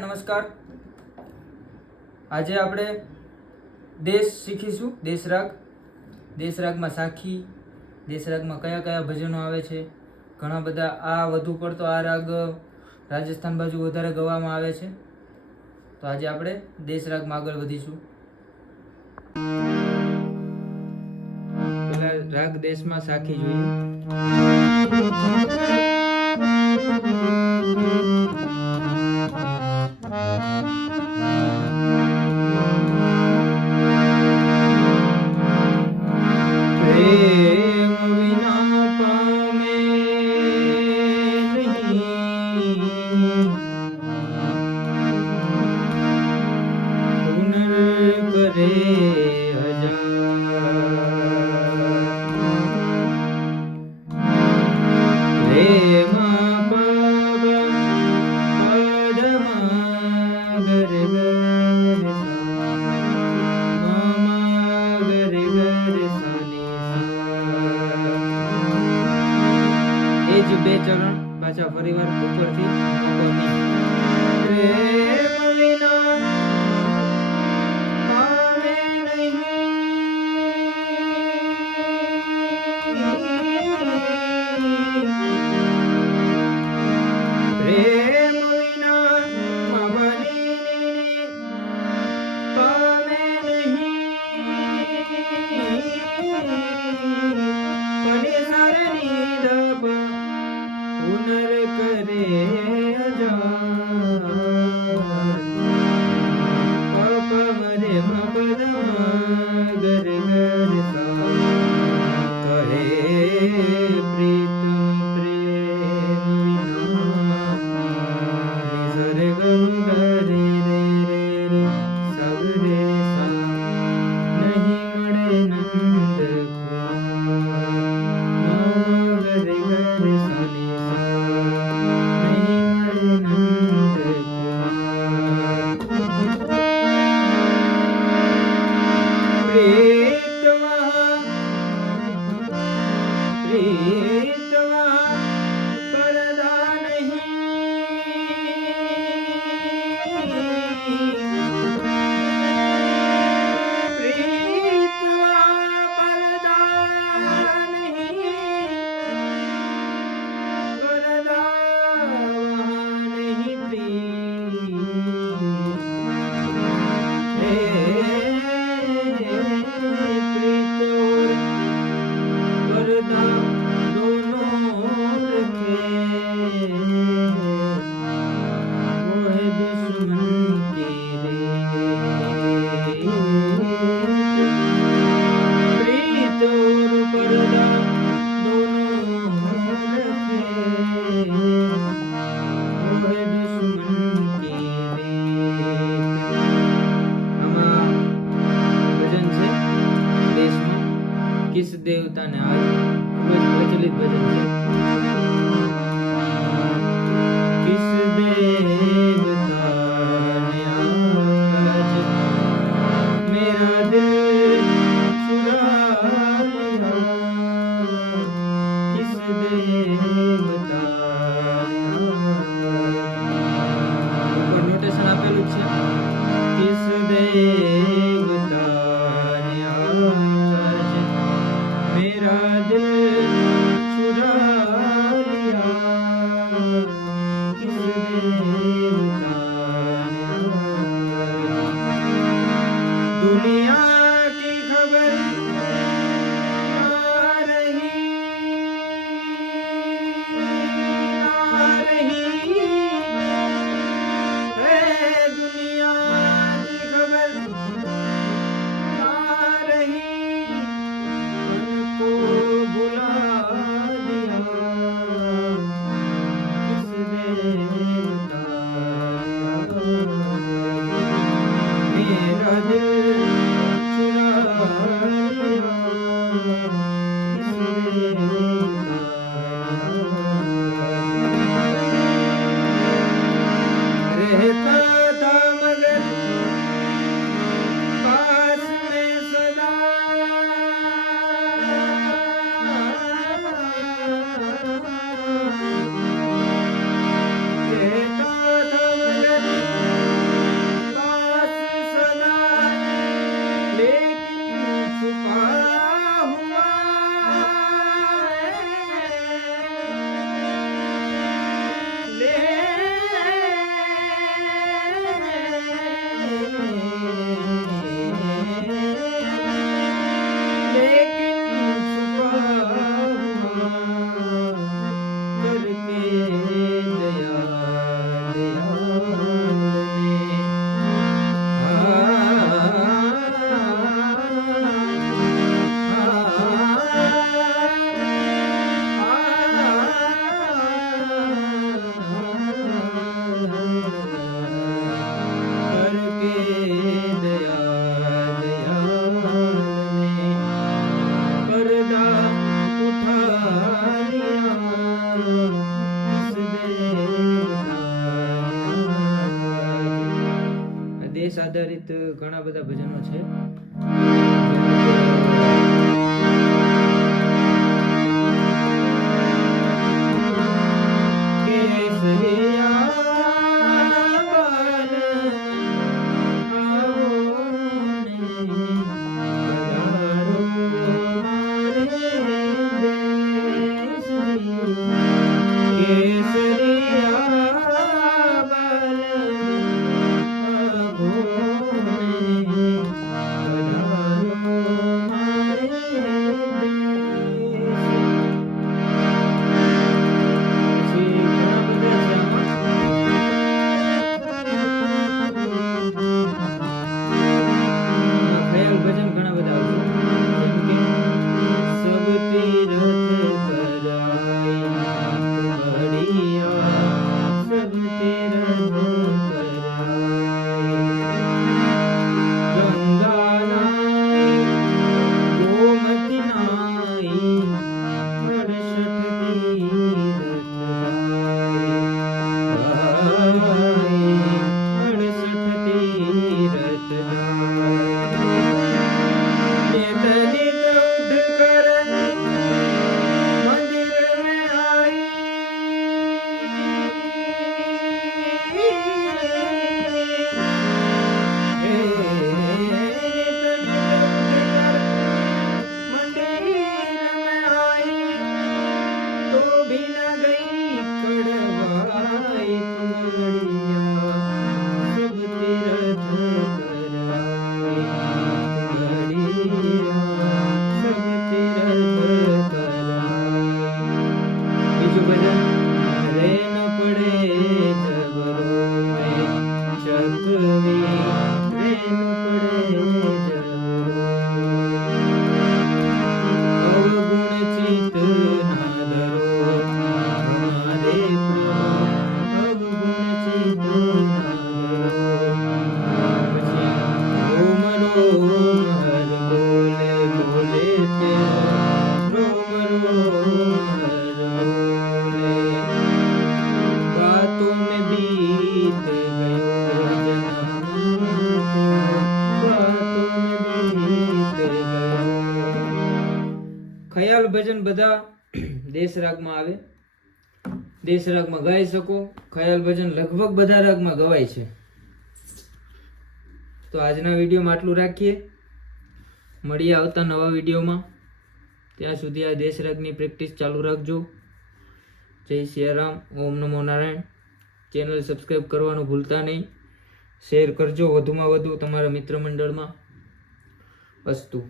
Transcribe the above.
નમસ્કાર. આજે આપણે દેશ શીખીશું. દેશરાગમાં સાખી, દેશરાગમાં કયા કયા ભજનો આવે છે. ઘણા બધા આ વધુ પડતો આ રાગ રાજસ્થાન બાજુ વધારે ગવામાં આવે છે. તો આજે આપણે દેશરાગમાં આગળ વધીશું. પેલા રાગ દેશમાં સાખી જોઈએ. બે ચરણ પાછા ફરીવાર ઉપરથી किस देवता ने आज खूब प्रचलित भजन है. किस देवता ने आज मेरा दिल चुरा लिया. किस देवता ऊपर नोटेशन આપેલું છે. किस देवता ने आज मेरा दिल चुरा लिया. किस देवता ने दुनिया की खबर आ रही दुनिया की खबर आ रही. को बुला दिया. किस देवता रहता था मगर पास में सदा, रहता था मगर पास सदा, लेकिन छुपा हुआ દેશ આધારિત ઘણા બધા ભજનો છે. ખયાલ ભજન બધા દેશ રાગમાં આવે, દેશ રાગમાં ગાઈ શકો. ખયાલ ભજન લગભગ બધા રાગમાં ગવાય છે. તો આજના વિડીયોમાં આટલું રાખીએ. મળીએ આવતા નવા વિડીયોમાં. ત્યાં સુધી આ દેશ રાગની પ્રેક્ટિસ ચાલુ રાખજો. જય સિયારામ. ઓમ નમો નારાયણ. ચેનલ સબસ્ક્રાઈબ કરવાનું ભૂલતા નહીં. શેર કરજો વધુમાં વધુ તમારા મિત્ર મંડળમાં. અસ્તુ.